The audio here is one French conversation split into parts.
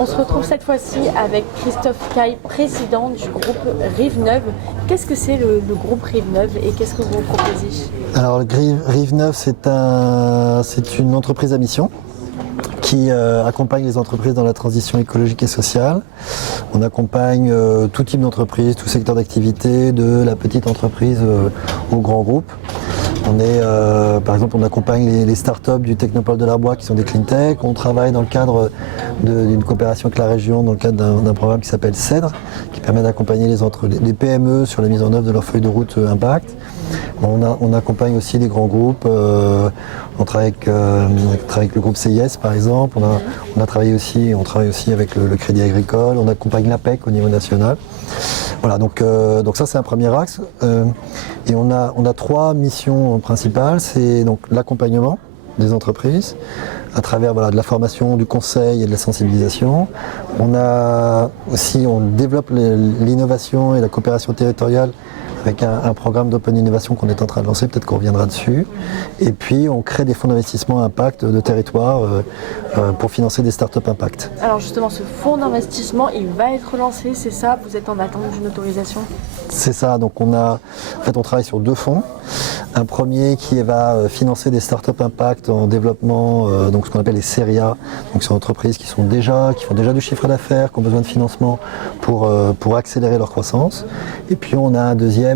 On se retrouve cette fois-ci avec Christophe Caille, président du groupe Rive Neuve. Qu'est-ce que c'est le groupe Rive Neuve et qu'est-ce que vous proposez? Alors Rive Neuve, c'est une entreprise à mission qui accompagne les entreprises dans la transition écologique et sociale. On accompagne tout type d'entreprise, tout secteur d'activité, de la petite entreprise au grand groupe. Par exemple, on accompagne les startups du Technopole de l'Arbois qui sont des clean tech. On travaille dans le cadre d'une coopération avec la région, dans le cadre d'un programme qui s'appelle CEDRE, qui permet d'accompagner les PME sur la mise en œuvre de leur feuille de route impact. On accompagne aussi des grands groupes. On travaille avec le groupe CIS par exemple. On travaille aussi avec le Crédit Agricole. On accompagne l'APEC au niveau national. Voilà, donc ça c'est un premier axe. Et on a trois missions principales. C'est donc l'accompagnement des entreprises à travers de la formation, du conseil et de la sensibilisation. On développe l'innovation et la coopération territoriale avec un programme d'open innovation qu'on est en train de lancer, peut-être qu'on reviendra dessus. Et puis on crée des fonds d'investissement impact de territoire pour financer des startups impact. Alors justement, ce fonds d'investissement, il va être lancé, c'est ça? Vous êtes en attente d'une autorisation? C'est ça, donc on travaille sur deux fonds. Un premier qui va financer des startups impact en développement, donc ce qu'on appelle les séries A, donc c'est des entreprises qui font déjà du chiffre d'affaires, qui ont besoin de financement pour accélérer leur croissance. Et puis on a un deuxième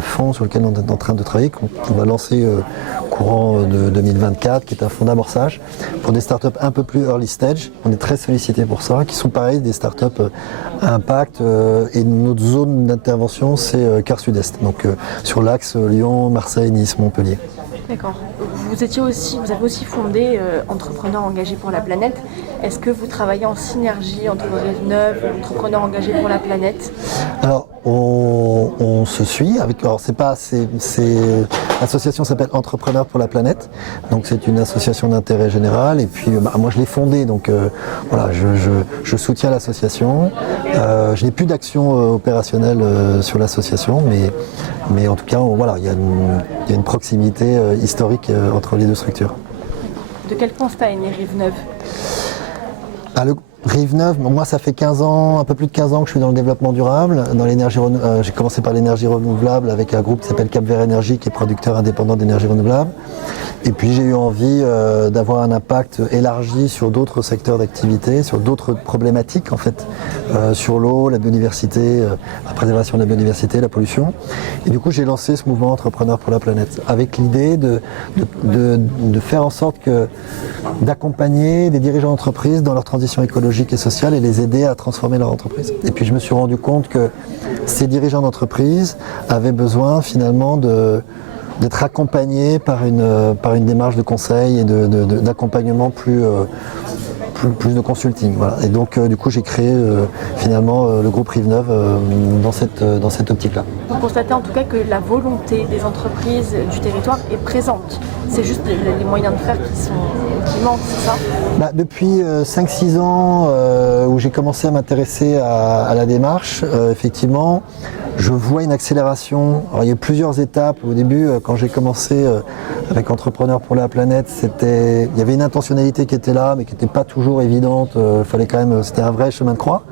fonds sur lequel on est en train de travailler, qu'on va lancer courant de 2024, qui est un fonds d'amorçage pour des startups un peu plus early stage. On est très sollicité pour ça, qui sont pareil des startups à impact. Et notre zone d'intervention, c'est Quart Sud-Est, donc sur l'axe Lyon, Marseille, Nice, Montpellier. D'accord. Vous avez aussi fondé Entrepreneurs engagés pour la planète. Est-ce que vous travaillez en synergie entre Rive Neuve et Entrepreneurs engagés pour la planète? Alors, on se suit avec. Alors, l'association s'appelle Entrepreneurs pour la planète. Donc, c'est une association d'intérêt général. Et puis, moi, je l'ai fondée. Donc, voilà, je soutiens l'association. Je n'ai plus d'action opérationnelle sur l'association, mais en tout cas, il y a une proximité historique entre les deux structures. De quel constat est née Rive Neuve? Rive Neuve, moi ça fait 15 ans, un peu plus de 15 ans que je suis dans le développement durable. J'ai commencé par l'énergie renouvelable avec un groupe qui s'appelle Cap Vert Énergie, qui est producteur indépendant d'énergie renouvelable. Et puis j'ai eu envie d'avoir un impact élargi sur d'autres secteurs d'activité, sur d'autres problématiques en fait, sur l'eau, la biodiversité, la préservation de la biodiversité, la pollution. Et du coup j'ai lancé ce mouvement Entrepreneurs pour la planète, avec l'idée de faire en sorte d'accompagner des dirigeants d'entreprise dans leur transition écologique et sociale et les aider à transformer leur entreprise. Et puis je me suis rendu compte que ces dirigeants d'entreprise avaient besoin finalement d'être accompagnés par une démarche de conseil et d'accompagnement plus de consulting. Voilà. Et donc du coup j'ai créé finalement le groupe Rive Neuve dans cette optique-là. Vous constatez en tout cas que la volonté des entreprises du territoire est présente. C'est juste les moyens de faire qui manquent, c'est ça? Depuis 5-6 ans où j'ai commencé à m'intéresser à la démarche, effectivement, je vois une accélération. Alors, il y a plusieurs étapes. Au début, quand j'ai commencé avec Entrepreneurs pour la planète, il y avait une intentionnalité qui était là, mais qui n'était pas toujours évidente. C'était un vrai chemin de croix.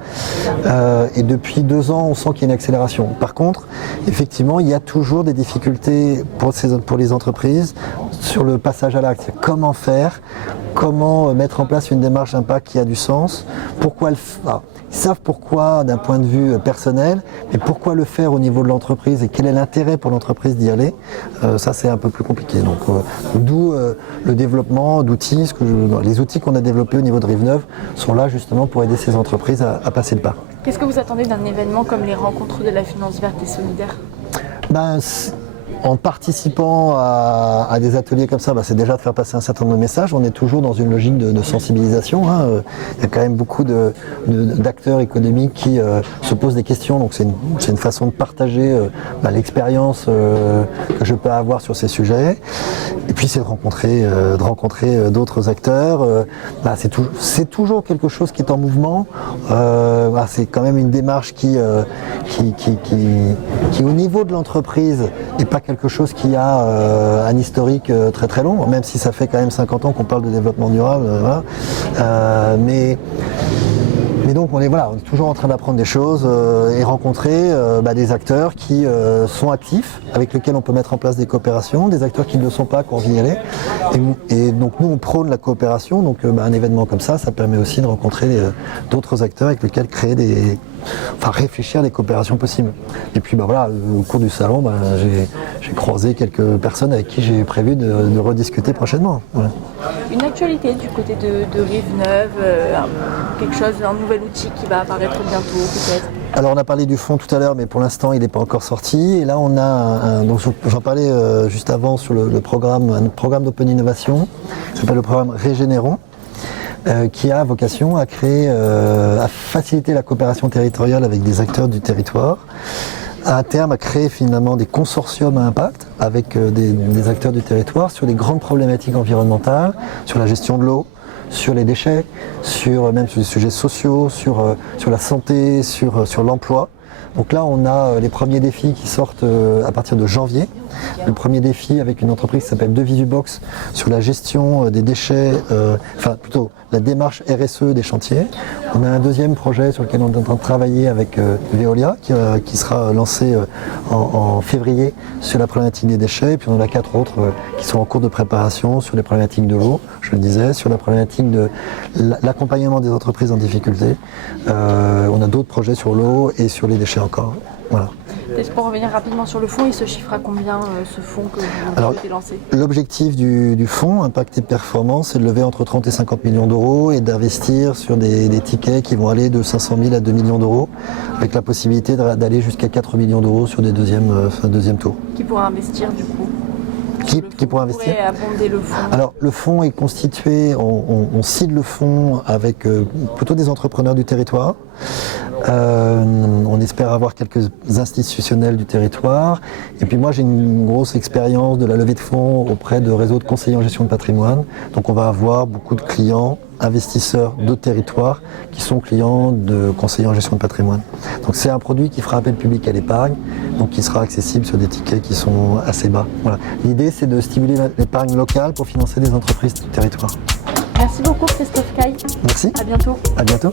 Et depuis 2 ans, on sent qu'il y a une accélération. Par contre, effectivement, il y a toujours des difficultés pour les entreprises sur le passage à l'acte. Comment faire? Comment mettre en place une démarche d'impact qui a du sens? Ils savent pourquoi d'un point de vue personnel, mais pourquoi le faire au niveau de l'entreprise et quel est l'intérêt pour l'entreprise d'y aller? Ça c'est un peu plus compliqué. Donc d'où le développement d'outils. Les outils qu'on a développés au niveau de Rive Neuve sont là justement pour aider ces entreprises à passer le pas. Qu'est-ce que vous attendez d'un événement comme les rencontres de la finance verte et solidaire? En participant à des ateliers comme ça, c'est déjà de faire passer un certain nombre de messages. On est toujours dans une logique de sensibilisation. Il y a quand même beaucoup d'acteurs économiques qui se posent des questions. Donc c'est une façon de partager l'expérience que je peux avoir sur ces sujets. Et puis c'est de rencontrer d'autres acteurs. C'est toujours quelque chose qui est en mouvement. C'est quand même une démarche qui au niveau de l'entreprise n'est pas quelque chose qui a un historique très très long, même si ça fait quand même 50 ans qu'on parle de développement durable. Mais donc on est toujours en train d'apprendre des choses et rencontrer des acteurs qui sont actifs, avec lesquels on peut mettre en place des coopérations, des acteurs qui ne le sont pas, qui ont envie d'y aller. Et donc nous on prône la coopération, donc un événement comme ça permet aussi de rencontrer d'autres acteurs avec lesquels réfléchir à des coopérations possibles. Et puis au cours du salon, j'ai croisé quelques personnes avec qui j'ai prévu de rediscuter prochainement. Voilà. Une actualité du côté de Rive-Neuve, quelque chose, un nouvel outil qui va apparaître bientôt peut-être? Alors on a parlé du fonds tout à l'heure, mais pour l'instant il n'est pas encore sorti. Et là on a donc j'en parlais juste avant sur un programme d'Open Innovation, qui s'appelle le programme Régénérons, qui a vocation à faciliter la coopération territoriale avec des acteurs du territoire, à terme à créer finalement des consortiums à impact avec des acteurs du territoire sur les grandes problématiques environnementales, sur la gestion de l'eau, sur les déchets, même sur les sujets sociaux, sur la santé, sur l'emploi. Donc là, on a les premiers défis qui sortent à partir de janvier. Le premier défi avec une entreprise qui s'appelle DeVivubox sur la gestion des déchets, plutôt la démarche RSE des chantiers. On a un deuxième projet sur lequel on est en train de travailler avec Veolia qui sera lancé en février sur la problématique des déchets. Et puis on en a 4 autres qui sont en cours de préparation sur les problématiques de l'eau, je le disais, sur la problématique de l'accompagnement des entreprises en difficulté. On a d'autres projets sur l'eau et sur les déchets encore. Voilà. Pour revenir rapidement sur le fonds, il se chiffre à combien ce fonds que vous avez lancé? L'objectif du fonds Impact et Performance, c'est de lever entre 30 et 50 millions d'euros et d'investir sur des tickets qui vont aller de 500 000 à 2 millions d'euros, avec la possibilité d'aller jusqu'à 4 millions d'euros sur des deuxième tours. Qui pourra investir du coup? Qui pourra investir? Abonder le fonds. Alors le fonds est constitué, on cible le fonds avec plutôt des entrepreneurs du territoire. On espère avoir quelques institutionnels du territoire. Et puis moi j'ai une grosse expérience de la levée de fonds auprès de réseaux de conseillers en gestion de patrimoine. Donc on va avoir beaucoup de clients, investisseurs de territoire qui sont clients de conseillers en gestion de patrimoine. Donc c'est un produit qui fera appel public à l'épargne, donc qui sera accessible sur des tickets qui sont assez bas. Voilà. L'idée c'est de stimuler l'épargne locale pour financer des entreprises du territoire. Merci beaucoup Christophe Caille. Merci. À bientôt. À bientôt.